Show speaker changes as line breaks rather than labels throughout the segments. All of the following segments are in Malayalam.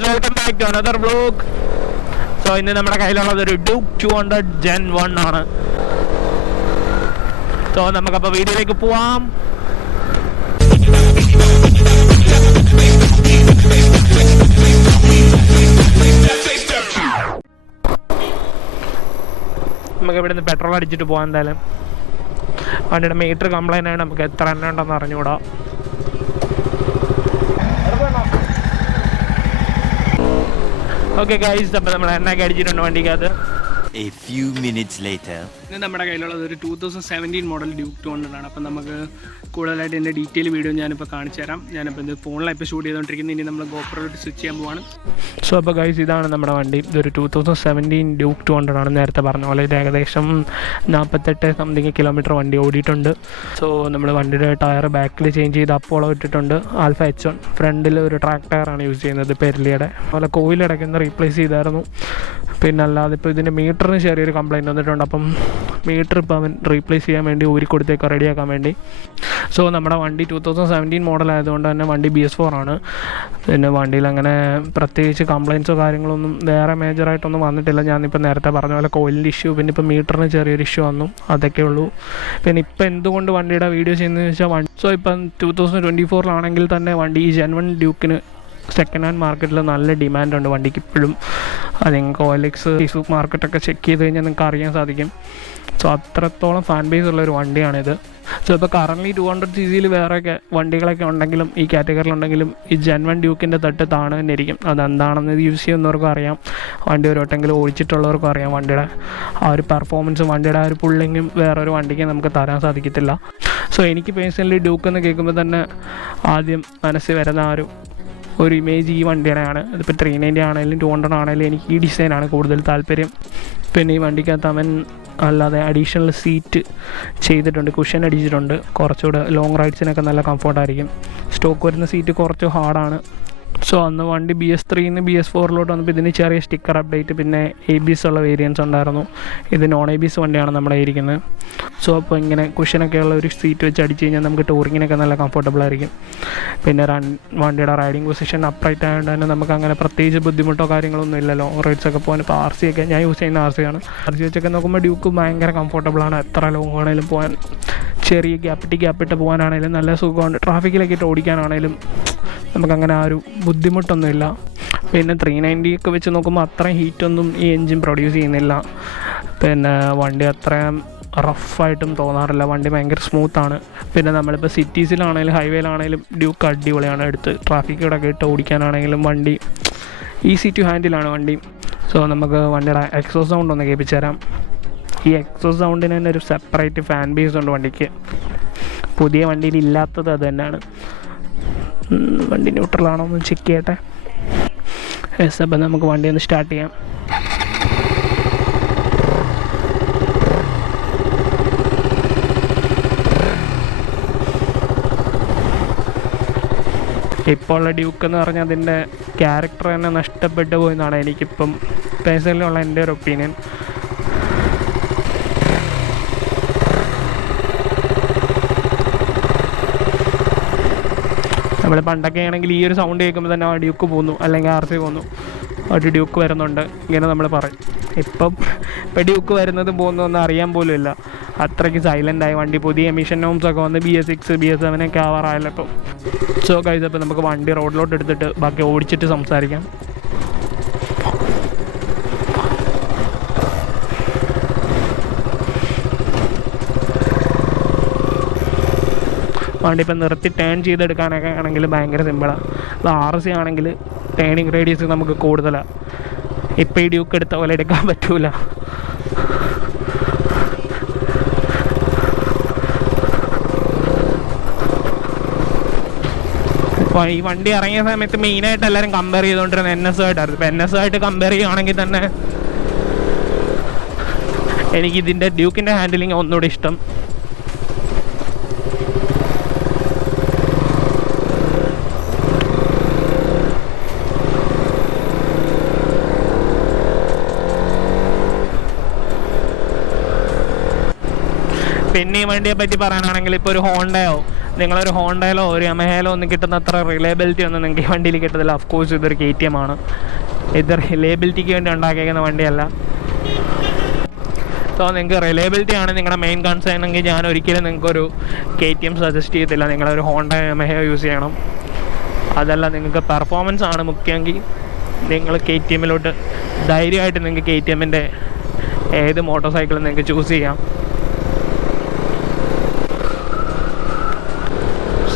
Guys welcome back to another vlog so ഇന്ന് നമ്മുടെ കയ്യിലുള്ളത് ഒരു Duke two hundred gen one ആണ്. സോ നമുക്കപ്പോൾ വീഡിയോയിലേക്ക് പോവാം. നമുക്ക് ഇവിടുന്ന് പെട്രോൾ അടിച്ചിട്ട് പോകാൻ എന്തായാലും. വണ്ടിയുടെ മീറ്റർ കംപ്ലൈന്റ് ആണ് നമുക്ക് എത്ര എണ്ണ ഉണ്ടെന്ന് അറിഞ്ഞുകൂടാ. ഓക്കെ ഗൈസ് അപ്പം നമ്മൾ എണ്ണയൊക്കെ അടിച്ചിട്ടുണ്ട് വണ്ടിക്കകത്ത്.
A few minutes later.
ഇത് നമ്മുടെ കയ്യിലുള്ളത് ഒരു two thousand seventeen model Duke two hundred ആണ്. അപ്പം നമുക്ക് കൂടുതലായിട്ട് എന്റെ ഡീറ്റെയിൽ വീഡിയോ ഞാനിപ്പോൾ കാണിച്ചു തരാം. ഞാനിപ്പോൾ ഇത് ഫോണിലാണ് ഇപ്പോൾ ഷൂട്ട് ചെയ്തുകൊണ്ടിരിക്കുന്നത് ഇനി നമ്മൾ ഗോപ്രോയിട്ട് സ്വിച്ച് ചെയ്യാൻ പോവാണ്.
സോ അപ്പോൾ ഗൈസ് ഇതാണ് നമ്മുടെ വണ്ടി. ഇതൊരു two thousand seventeen Duke two hundred ആണ്. നേരത്തെ പറഞ്ഞ പോലെ ഇത് ഏകദേശം നാൽപ്പത്തെട്ട് സംതിങ് കിലോമീറ്റർ വണ്ടി ഓടിയിട്ടുണ്ട്. സോ നമ്മൾ വണ്ടിയുടെ ടയർ ബാക്കിൽ ചേഞ്ച് ചെയ്ത് അപ്പോളോ ഇട്ടിട്ടുണ്ട്. ആൽഫ എച്ച് വൺ ഫ്രണ്ടിൽ ഒരു ട്രാക്ക് ടയറാണ് യൂസ് ചെയ്യുന്നത് പെരലിയുടെ. അതുപോലെ കോയിലടയ്ക്കുന്ന റീപ്ലേസ് ചെയ്തായിരുന്നു. പിന്നെ അല്ലാതെ ഇപ്പോൾ ഇതിന്റെ മീറ്ററിന് ചെറിയൊരു കംപ്ലയിന്റ് വന്നിട്ടുണ്ട്. അപ്പം മീറ്റർ ഇപ്പോൾ അവൻ റീപ്ലേസ് ചെയ്യാൻ വേണ്ടി ഊരി കൊടുത്തേക്ക് റെഡിയാക്കാൻ വേണ്ടി. സോ നമ്മുടെ വണ്ടി ടു തൗസൻഡ് സെവന്റീൻ മോഡൽ ആയതുകൊണ്ട് തന്നെ വണ്ടി ബി എസ് ഫോർ ആണ്. പിന്നെ വണ്ടിയിൽ അങ്ങനെ പ്രത്യേകിച്ച് കംപ്ലയിൻസോ കാര്യങ്ങളൊന്നും വേറെ മേജറായിട്ടൊന്നും വന്നിട്ടില്ല. ഞാനിപ്പോൾ നേരത്തെ പറഞ്ഞ പോലെ കോയിലിന്റെ ഇഷ്യൂ പിന്നെ ഇപ്പോൾ മീറ്ററിന് ചെറിയൊരു ഇഷ്യൂ വന്നു. അതൊക്കെ ഉള്ളൂ. പിന്നെ ഇപ്പോൾ എന്തുകൊണ്ട് വണ്ടിയുടെ വീഡിയോ ചെയ്യുന്നതെന്ന് വെച്ചാൽ വണ്ടി സോ ഇപ്പം ടു തൗസൻഡ് ട്വന്റി ഫോറിലാണെങ്കിൽ തന്നെ വണ്ടി ഈ ജെൻവൺ ഡ്യൂക്കിന് സെക്കൻഡ് ഹാൻഡ് മാർക്കറ്റിൽ നല്ല ഡിമാൻഡുണ്ട് വണ്ടിക്ക് ഇപ്പോഴും അത് നിങ്ങൾക്ക് ഓയിലെക്സ് ഫേസ്ബുക്ക് മാർക്കറ്റൊക്കെ ചെക്ക് ചെയ്ത് കഴിഞ്ഞാൽ നിങ്ങൾക്ക് അറിയാൻ സാധിക്കും. സോ അത്രത്തോളം ഫാൻ ബേസ് ഉള്ള ഒരു വണ്ടിയാണിത്. സോ ഇപ്പോൾ കറന്റ്ലി ടു ഹൺഡ്രഡ് സി സിയിൽ വേറെയൊക്കെ വണ്ടികളൊക്കെ ഉണ്ടെങ്കിലും ഈ കാറ്റഗറിയിൽ ഉണ്ടെങ്കിലും ഈ ജെൻവൺ ഡ്യൂക്കിന്റെ തട്ട് താണ് തന്നെ ഇരിക്കും അതെന്താണെന്ന് യൂസ് ചെയ്യുന്നവർക്കും അറിയാം. വണ്ടി ഒരു വട്ടെങ്കിലും ഓടിച്ചിട്ടുള്ളവർക്കും അറിയാം വണ്ടിയുടെ ആ ഒരു പെർഫോമൻസും വണ്ടിയുടെ ആ ഒരു പുള്ളിങ്ങും വേറൊരു വണ്ടിക്ക് നമുക്ക് തരാൻ സാധിക്കത്തില്ല. സോ എനിക്ക് പേഴ്സണലി ഡ്യൂക്ക് എന്ന് കേൾക്കുമ്പോൾ തന്നെ ആദ്യം മനസ്സിൽ വരുന്ന ആ ഒരു ഒരു ഇമേജ് ഈ വണ്ടിയുടെയാണ്. അതിപ്പോൾ ത്രീ നയന്റി ആണെങ്കിലും ടു ഹൺഡ്രഡ് ആണെങ്കിലും എനിക്ക് ഈ ഡിസൈനാണ് കൂടുതൽ താല്പര്യം. പിന്നെ ഈ വണ്ടിക്കകത്ത് അവൻ അല്ലാതെ അഡീഷണൽ സീറ്റ് ചെയ്തിട്ടുണ്ട് കുഷൻ അടിച്ചിട്ടുണ്ട്. കുറച്ചുകൂടെ ലോങ് റൈഡ്സിനൊക്കെ നല്ല കംഫർട്ടായിരിക്കും സ്റ്റോക്ക് വരുന്ന സീറ്റ് കുറച്ച് ഹാർഡാണ് സോ അന്ന് വണ്ടി ബി എസ് ത്രീന്ന് ബി എസ് ഫോറിലോട്ട് വന്നപ്പോൾ ഇതിന് ചെറിയ സ്റ്റിക്കർ അപ്ഡേറ്റ് പിന്നെ എ ബി എസ് ഉള്ള വേരിയൻസ് ഉണ്ടായിരുന്നു. ഇത് നോൺ എ ബി എസ് വണ്ടിയാണ് നമ്മുടെ ഇരിക്കുന്നത് സോ അപ്പോൾ ഇങ്ങനെ കുഷനൊക്കെ ഉള്ള ഒരു സീറ്റ് വെച്ച് അടിച്ച് കഴിഞ്ഞാൽ നമുക്ക് ടൂറിങ്ങിനൊക്കെ നല്ല കംഫർട്ടബിൾ ആയിരിക്കും. പിന്നെ റൺ വണ്ടിയുടെ റൈഡിങ് പൊസിഷൻ അപ്രൈറ്റ് ആയതുകൊണ്ട് തന്നെ നമുക്ക് അങ്ങനെ പ്രത്യേകിച്ച് ബുദ്ധിമുട്ടോ കാര്യങ്ങളൊന്നും ഇല്ലല്ലോ. ലോങ് റൈഡ്സ് ഒക്കെ പോകാൻ ഇപ്പോൾ ആർ സി ഒക്കെ ഞാൻ യൂസ് ചെയ്യുന്ന ആർ സി ആണ്. ആർ സി വെച്ചൊക്കെ നോക്കുമ്പോൾ ഡ്യൂക്ക് ഭയങ്കര കംഫർട്ടബിൾ ആണ്. എത്ര ലോങ് ആണെങ്കിലും പോകാൻ ചെറിയ ഗ്യാപ്പിട്ട് ഗ്യാപ്പിട്ട് പോകാനാണെങ്കിലും നല്ല സുഖമുണ്ട്. ട്രാഫിക്കിലൊക്കെ ഇട്ട് ഓടിക്കാനാണെങ്കിലും നമുക്കങ്ങനെ ആ ഒരു ബുദ്ധിമുട്ടൊന്നുമില്ല. പിന്നെ ത്രീ നയന്റി ഒക്കെ വെച്ച് നോക്കുമ്പോൾ അത്രയും ഹീറ്റൊന്നും ഈ എൻജിൻ പ്രൊഡ്യൂസ് ചെയ്യുന്നില്ല. പിന്നെ വണ്ടി അത്രയും റഫായിട്ടും തോന്നാറില്ല. വണ്ടി ഭയങ്കര സ്മൂത്താണ് പിന്നെ നമ്മളിപ്പോൾ സിറ്റീസിലാണെങ്കിലും ഹൈവേയിലാണെങ്കിലും ഡ്യൂക്ക് അടിപൊളിയാണ് എടുത്ത് ട്രാഫിക്കിലൊക്കെ ഇട്ട് ഓടിക്കാനാണെങ്കിലും വണ്ടി ഈസി ടു ഹാൻഡിലാണ് വണ്ടി. സോ നമുക്ക് വണ്ടിയുടെ എക്സോസ് സൗണ്ട് ഒന്ന് കേൾപ്പിച്ചു തരാം ഈ എക്സോസ് സൗണ്ടിന് തന്നെ ഒരു സെപ്പറേറ്റ് ഫാൻ ബേസ് ഉണ്ട് വണ്ടിക്ക്. പുതിയ വണ്ടിയിൽ ഇല്ലാത്തത് അത് തന്നെയാണ്. വണ്ടി ന്യൂട്രലാണോ എന്ന് ചെക്ക് ചെയ്യട്ടെ. യെസ് അപ്പം നമുക്ക് വണ്ടി ഒന്ന് സ്റ്റാർട്ട് ചെയ്യാം. ഇപ്പോൾ ഉള്ള ഡ്യൂക്ക് എന്ന് പറഞ്ഞാൽ അതിന്റെ ക്യാരക്ടർ തന്നെ നഷ്ടപ്പെട്ടു പോയെന്നാണ് എനിക്കിപ്പം പേഴ്സണലി ഉള്ള എന്റെ ഒരു ഒപ്പീനിയൻ നമ്മൾ പണ്ടൊക്കെ ആണെങ്കിൽ ഈ ഒരു സൗണ്ട് കേൾക്കുമ്പോൾ തന്നെ ആ ഡ്യൂക്ക് പോന്നു അല്ലെങ്കിൽ ആർ സി പോന്നു. ഒരു ഡ്യൂക്ക് വരുന്നുണ്ട് ഇങ്ങനെ നമ്മൾ പറയും. ഇപ്പം ഇപ്പം ഡ്യൂക്ക് വരുന്നതും പോകുന്നതൊന്നും അറിയാൻ പോലും ഇല്ല. അത്രയ്ക്ക് സൈലന്റായി വണ്ടി പുതിയ എമിഷൻ നോംസൊക്കെ വന്ന് B S six B S seven ഒക്കെ ആവാറായല്ലോ ഇപ്പം. സോ അപ്പോൾ നമുക്ക് വണ്ടി റോഡിലോട്ട് എടുത്തിട്ട് ബാക്കി ഓടിച്ചിട്ട് സംസാരിക്കാം. വണ്ടി ഇപ്പം നിർത്തി ടേൺ ചെയ്തെടുക്കാനൊക്കെ ആണെങ്കിൽ ഭയങ്കര സിമ്പിളാണ് അത് ആർ സി ആണെങ്കിൽ ടേണിങ് റേഡിയസ് നമുക്ക് കൂടുതലാണ് ഇപ്പം ഈ ഡ്യൂക്ക് എടുത്ത പോലെ എടുക്കാൻ പറ്റൂല. അപ്പോൾ ഈ വണ്ടി ഇറങ്ങിയ സമയത്ത് മെയിനായിട്ട് എല്ലാവരും കമ്പയർ ചെയ്തുകൊണ്ടിരുന്നത് എൻ എസ് ആയിട്ടായിരുന്നു ഇപ്പം എൻ എസ് ആയിട്ട് കമ്പയർ ചെയ്യുകയാണെങ്കിൽ തന്നെ എനിക്കിതിന്റെ ഡ്യൂക്കിന്റെ ഹാൻഡിലിങ് ഒന്നുകൂടി ഇഷ്ടം. വണ്ടിയെ പറ്റി പറയാനാണെങ്കിൽ ഇപ്പോൾ ഒരു ഹോണ്ടയോ നിങ്ങളൊരു ഹോണ്ടയിലോ ഒരു എമഹയിലോ ഒന്നും കിട്ടുന്ന അത്ര റിലയബിലിറ്റി ഒന്നും നിങ്ങൾക്ക് ഈ വണ്ടിയിൽ കിട്ടത്തില്ല. അഫ്കോഴ്സ് ഇതൊരു കെ ടി എം ആണ്. ഇത് റിലയബിലിറ്റിക്ക് വേണ്ടി ഉണ്ടാക്കിയേക്കുന്ന വണ്ടിയല്ല. സോ നിങ്ങൾക്ക് റിലയബിലിറ്റി ആണ് നിങ്ങളുടെ മെയിൻ കൺസേൺ എങ്കിൽ ഞാൻ ഒരിക്കലും നിങ്ങൾക്കൊരു കെ ടി എം സജസ്റ്റ് ചെയ്യത്തില്ല. നിങ്ങളൊരു ഹോണ്ട എമഹയോ യൂസ് ചെയ്യണം. അതല്ല നിങ്ങൾക്ക് പെർഫോമൻസ് ആണ് മുഖ്യമെങ്കിൽ നിങ്ങൾ കെ ടി എമ്മിലോട്ട് ധൈര്യമായിട്ട് നിങ്ങൾക്ക് കെ ടി എമ്മിന്റെ ഏത് മോട്ടോർ സൈക്കിളും നിങ്ങൾക്ക് ചൂസ് ചെയ്യാം.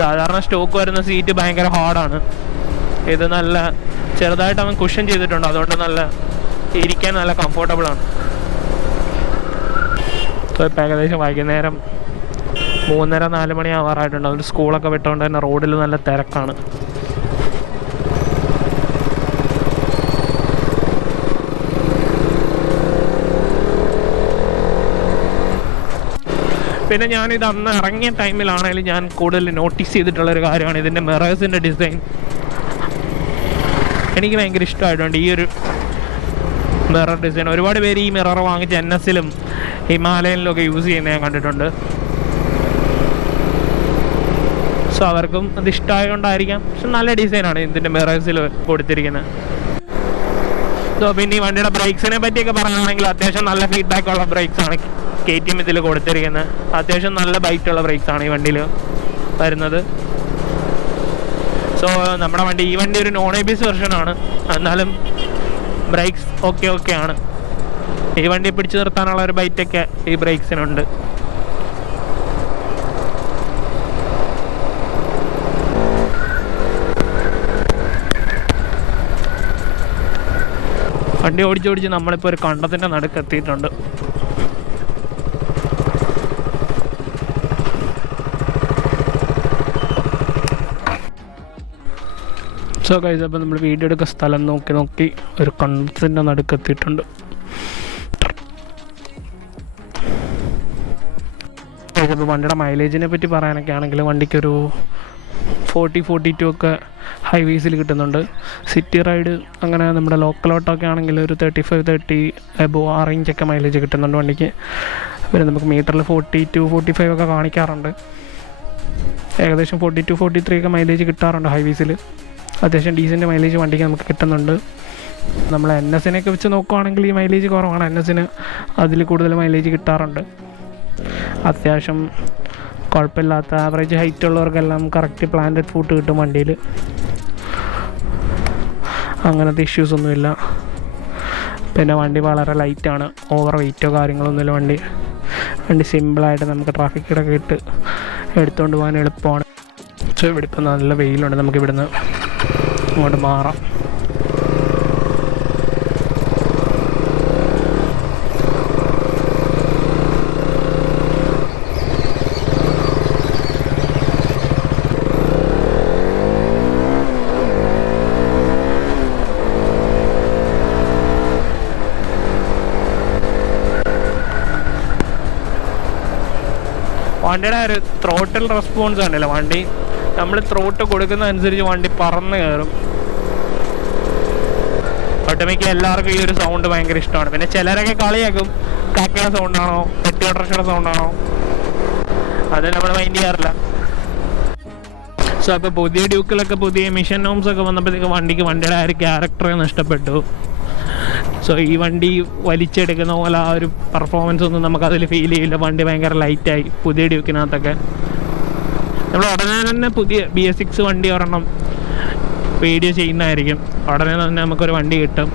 സാധാരണ സ്റ്റോക്ക് വരുന്ന സീറ്റ് ഭയങ്കര ഹാർഡാണ് ഇത് നല്ല ചെറുതായിട്ട് അവൻ കുഷൻ ചെയ്തിട്ടുണ്ട്. അതുകൊണ്ട് നല്ല ഇരിക്കാൻ നല്ല കംഫർട്ടബിൾ ആണ്. ഇപ്പോൾ ഇപ്പം ഏകദേശം വൈകുന്നേരം മൂന്നര നാല് മണി ആവാറായിട്ടുണ്ട്. അതുകൊണ്ട് സ്കൂളൊക്കെ വിട്ടുകൊണ്ട് തന്നെ റോഡിൽ നല്ല തിരക്കാണ്. പിന്നെ ഞാനിത് അന്ന് ഇറങ്ങിയ ടൈമിലാണെങ്കിലും ഞാൻ കൂടുതൽ നോട്ടീസ് ചെയ്തിട്ടുള്ള ഒരു കാര്യമാണ്. ഇതിന്റെ മിറേഴ്സിന്റെ ഡിസൈൻ എനിക്ക് ഭയങ്കര ഇഷ്ടമായിട്ടുണ്ട് ഈ ഒരു മിറർ ഡിസൈൻ ഒരുപാട് പേര് ഈ മിറർ വാങ്ങിച്ച് എൻ എസിലും ഹിമാലയനിലും ഒക്കെ യൂസ് ചെയ്യുന്നത് ഞാൻ കണ്ടിട്ടുണ്ട്. സോ അവർക്കും അത് ഇഷ്ടമായതുകൊണ്ടായിരിക്കാം. പക്ഷെ നല്ല ഡിസൈനാണ് ഇതിന്റെ മിറേഴ്സിൽ കൊടുത്തിരിക്കുന്നത്. സോ പിന്നെ ഈ വണ്ടിയുടെ ബ്രേക്സിനെ പറ്റിയൊക്കെ പറയുകയാണെങ്കിൽ അത്യാവശ്യം നല്ല ഫീഡ്ബാക്ക് ഉള്ള ബ്രേക്സ് ആണ്. കെ ടി എം ഇതിൽ കൊടുത്തിരിക്കുന്നത്. അത്യാവശ്യം നല്ല ബൈറ്റ് ബ്രേക്സാണ് ബ്രേക്സ് ഈ വണ്ടിയിൽ വരുന്നത്. സോ നമ്മുടെ വണ്ടി ഈ വണ്ടി ഒരു നോൺ എ ബി ആണ്. എന്നാലും ബ്രേക്സ് ഓക്കെ ഓക്കെ ആണ്. ഈ വണ്ടി പിടിച്ചു നിർത്താനുള്ള ഒരു ബൈറ്റൊക്കെ ഈ ബ്രേക്സിനുണ്ട് വണ്ടി ഓടിച്ചോടിച്ച് ഓടിച്ച് നമ്മളിപ്പോൾ ഒരു കണ്ടത്തിന്റെ നടുക്ക് എത്തിയിട്ടുണ്ട്. സോ കൈസ് അപ്പോൾ നമ്മൾ വീഡിയോ എടുക്കുന്ന സ്ഥലം നോക്കി നോക്കി ഒരു കണ്ടത്തിന്റെ നടുക്കെത്തിയിട്ടുണ്ട്. ഇപ്പോൾ വണ്ടിയുടെ മൈലേജിനെ പറ്റി പറയാനൊക്കെ ആണെങ്കിൽ വണ്ടിക്കൊരു ഫോർട്ടി ഫോർട്ടി ടു ഒക്കെ ഹൈവേസിൽ കിട്ടുന്നുണ്ട്. സിറ്റി റൈഡ് അങ്ങനെ നമ്മുടെ ലോക്കൽ ഓട്ടോ ഒക്കെ ആണെങ്കിൽ ഒരു തേർട്ടി ഫൈവ് തേർട്ടി എബോ ആ റേഞ്ചൊക്കെ മൈലേജ് കിട്ടുന്നുണ്ട് വണ്ടിക്ക്. പിന്നെ നമുക്ക് മീറ്ററിൽ ഫോർട്ടി ടു ഫോർട്ടി ഫൈവ് ഒക്കെ കാണിക്കാറുണ്ട്. ഏകദേശം ഫോർട്ടി ടു ഫോർട്ടി ത്രീ ഒക്കെ മൈലേജ് കിട്ടാറുണ്ട് ഹൈവേസിൽ അത്യാവശ്യം ഡീസന്റ് മൈലേജ് വണ്ടിക്ക് നമുക്ക് കിട്ടുന്നുണ്ട്. നമ്മൾ എൻ എസിനെയൊക്കെ വെച്ച് നോക്കുവാണെങ്കിൽ ഈ മൈലേജ് കുറവാണ്. എൻ എസിന് അതിൽ കൂടുതൽ മൈലേജ് കിട്ടാറുണ്ട്. അത്യാവശ്യം കുഴപ്പമില്ലാത്ത ആവറേജ് ഹൈറ്റ് ഉള്ളവർക്കെല്ലാം കറക്റ്റ് പ്ലാന്റഡ് ഫുഡ് കിട്ടും വണ്ടിയിൽ അങ്ങനത്തെ ഇഷ്യൂസ് ഒന്നുമില്ല. പിന്നെ വണ്ടി വളരെ ലൈറ്റാണ് ഓവർ വെയിറ്റോ കാര്യങ്ങളൊന്നുമില്ല വണ്ടി. വണ്ടി സിമ്പിളായിട്ട് നമുക്ക് ട്രാഫിക്കിടൊക്കെ ഇട്ട് എടുത്തുകൊണ്ട് പോകാൻ എളുപ്പമാണ്. ഇവിടെ ഇപ്പം നല്ല വെയിലുണ്ട് നമുക്ക് ഇവിടുന്ന്. അങ്ങോട്ട് മാറാം. വണ്ടിയുടെ ഒരു ത്രോട്ടിൽ റെസ്പോൺസ് ഉണ്ടല്ലോ വണ്ടി? നമ്മൾ ത്രോട്ട് കൊടുക്കുന്ന അനുസരിച്ച് വണ്ടി പറന്ന് കയറും ഒട്ടുമിക്ക എല്ലാവർക്കും ഈ ഒരു സൗണ്ട് ഭയങ്കര ഇഷ്ടമാണ്. പിന്നെ ചിലരൊക്കെ കളിയാക്കും. കാക്കയുടെ സൗണ്ടാണോ പെട്ടി സൗണ്ടാണോ അത് നമ്മൾ മൈൻഡ് ചെയ്യാറില്ല. സോ അപ്പോൾ പുതിയ ഡ്യൂക്കിലൊക്കെ പുതിയ മിഷൻ നോംസ് ഒക്കെ വന്നപ്പോഴത്തേക്ക് വണ്ടിക്ക് വണ്ടിയുടെ ആ ഒരു ക്യാരക്ടറെ നഷ്ടപ്പെട്ടു സോ ഈ വണ്ടി വലിച്ചെടുക്കുന്ന പോലെ ആ ഒരു പെർഫോമൻസ് ഒന്നും നമുക്കതിൽ ഫീൽ ചെയ്യില്ല. വണ്ടി ഭയങ്കര ലൈറ്റായി പുതിയ ഡ്യൂക്കിനകത്തൊക്കെ. നമ്മൾ ഉടനെ തന്നെ പുതിയ ബി എസ് സിക്സ് വണ്ടി ഒരെണ്ണം വീഡിയോ ചെയ്യുന്നതായിരിക്കും. ഉടനെ തന്നെ നമുക്കൊരു വണ്ടി കിട്ടും.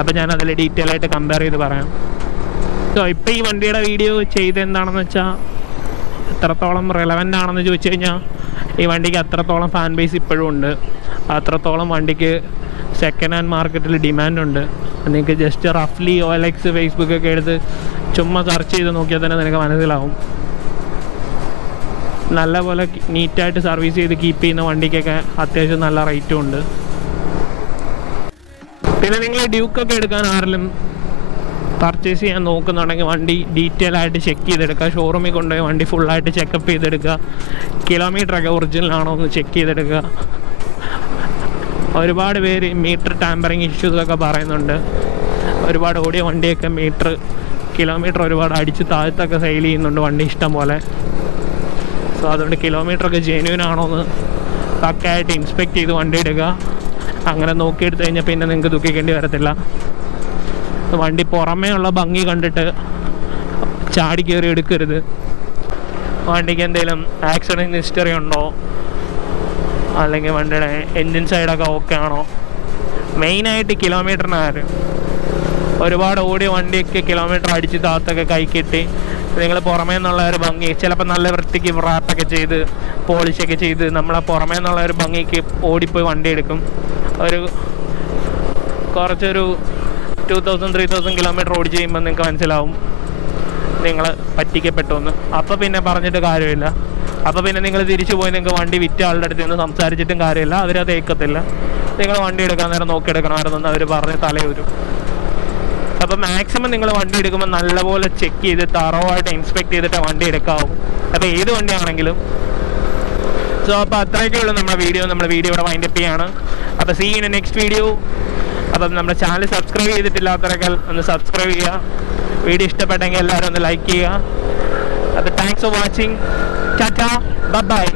അപ്പോൾ ഞാൻ അതിൽ ഡീറ്റെയിൽ ആയിട്ട് കമ്പയർ ചെയ്ത് പറയാം. സോ ഇപ്പോൾ ഈ വണ്ടിയുടെ വീഡിയോ ചെയ്ത് എന്താണെന്ന് വെച്ചാൽ എത്രത്തോളം റെലവന്റ് ആണെന്ന് ചോദിച്ചു കഴിഞ്ഞാൽ ഈ വണ്ടിക്ക് അത്രത്തോളം ഫാൻ ബേസ് ഇപ്പോഴും ഉണ്ട്. അത്രത്തോളം വണ്ടിക്ക് സെക്കൻഡ് ഹാൻഡ് മാർക്കറ്റിൽ ഡിമാൻഡ് ഉണ്ട്. നിങ്ങൾക്ക് ജസ്റ്റ് റഫ്ലി ഓ എൽ എക്സ് ഫേസ്ബുക്ക് ഒക്കെ എടുത്ത് ചുമ്മാ സെർച്ച് ചെയ്ത് നോക്കിയാൽ തന്നെ നിനക്ക് മനസ്സിലാവും. നല്ലപോലെ നീറ്റായിട്ട് സർവീസ് ചെയ്ത് കീപ്പ് ചെയ്യുന്ന വണ്ടിക്കൊക്കെ അത്യാവശ്യം നല്ല റേറ്റും ഉണ്ട്. പിന്നെ നിങ്ങൾ ഡ്യൂക്കൊക്കെ എടുക്കാൻ ആരെങ്കിലും പർച്ചേസ് ചെയ്യാൻ നോക്കുന്നുണ്ടെങ്കിൽ വണ്ടി ഡീറ്റെയിൽ ആയിട്ട് ചെക്ക് ചെയ്തെടുക്കുക. ഷോറൂമിൽ കൊണ്ടുപോയി വണ്ടി ഫുള്ളായിട്ട് ചെക്കപ്പ് ചെയ്തെടുക്കുക. കിലോമീറ്ററൊക്കെ ഒറിജിനൽ ആണോ എന്ന് ചെക്ക് ചെയ്തെടുക്കുക. ഒരുപാട് പേര് മീറ്റർ ടാമ്പറിങ് ഇഷ്യൂസ് ഒക്കെ പറയുന്നുണ്ട്. ഒരുപാട് ഓടിയ വണ്ടിയൊക്കെ മീറ്റർ കിലോമീറ്റർ ഒരുപാട് അടിച്ച് താഴത്തൊക്കെ സെയിൽ ചെയ്യുന്നുണ്ട് വണ്ടി ഇഷ്ടം പോലെ സോ അതുകൊണ്ട് കിലോമീറ്റർ ഒക്കെ ജെന്യൂൻ ആണോ എന്ന് പക്കായിട്ട് ഇൻസ്പെക്ട് ചെയ്ത് വണ്ടി ഇടുക അങ്ങനെ നോക്കിയെടുത്ത് കഴിഞ്ഞാൽ പിന്നെ നിങ്ങൾക്ക് ദുഃഖിക്കേണ്ടി വരത്തില്ല. വണ്ടി പുറമേ ഉള്ള ഭംഗി കണ്ടിട്ട് ചാടി കയറി എടുക്കരുത്. വണ്ടിക്ക് എന്തെങ്കിലും ആക്സിഡന്റ് ഹിസ്റ്ററി ഉണ്ടോ? അല്ലെങ്കിൽ വണ്ടിയുടെ എൻജിൻ സൈഡൊക്കെ ഓക്കെ ആണോ? മെയിനായിട്ട് കിലോമീറ്ററിനാരും ഒരുപാട് ഓടിയ വണ്ടിയൊക്കെ കിലോമീറ്റർ അടിച്ച് താത്തൊക്കെ കൈ കിട്ടി നിങ്ങൾ പുറമേ നിന്നുള്ള ഒരു ഭംഗി. ചിലപ്പോൾ നല്ല വൃത്തിക്ക് റാപ്പൊക്കെ ചെയ്ത് പോളിഷൊക്കെ ചെയ്ത് നമ്മളെ പുറമേ നിന്നുള്ള ഒരു ഭംഗിക്ക് ഓടിപ്പോയി വണ്ടി എടുക്കും. ഒരു കുറച്ചൊരു two thousand three thousand kilometre ഓടി ചെയ്യുമ്പോൾ നിങ്ങൾക്ക് മനസ്സിലാവും നിങ്ങൾ പറ്റിക്കപ്പെട്ടു എന്ന്. അപ്പോൾ പിന്നെ പറഞ്ഞിട്ട് കാര്യമില്ല. അപ്പോൾ പിന്നെ നിങ്ങൾ തിരിച്ചു പോയി നിങ്ങൾക്ക് വണ്ടി വിറ്റ ആളുടെ അടുത്ത് നിന്ന് സംസാരിച്ചിട്ടും കാര്യമില്ല. അവരത് ഏക്കത്തില്ല. നിങ്ങൾ വണ്ടി എടുക്കാൻ നേരം നോക്കി എടുക്കണമായിരുന്നു അവർ പറഞ്ഞ് തലയൂരും. അപ്പോൾ മാക്സിമം നിങ്ങൾ വണ്ടി എടുക്കുമ്പോൾ നല്ലപോലെ ചെക്ക് ചെയ്ത് തറവായിട്ട് ഇൻസ്പെക്ട് ചെയ്തിട്ട് വണ്ടി എടുക്കാവും. അപ്പോൾ ഏത് വണ്ടിയാണെങ്കിലും. സോ അപ്പോൾ അത്രയൊക്കെ ഉള്ളൂ നമ്മുടെ വീഡിയോ നമ്മുടെ വീഡിയോ ഇവിടെ വൈൻഡപ്പ് ചെയ്യാണ്. അപ്പോൾ സീ ഇൻ നെക്സ്റ്റ് വീഡിയോ അപ്പം നമ്മുടെ ചാനൽ സബ്സ്ക്രൈബ് ചെയ്തിട്ടില്ലാത്തവരൊക്കെ ഒന്ന് സബ്സ്ക്രൈബ് ചെയ്യുക. വീഡിയോ ഇഷ്ടപ്പെട്ടെങ്കിൽ എല്ലാവരും ഒന്ന് ലൈക്ക് ചെയ്യുക. അപ്പോൾ thanks for watching tata bye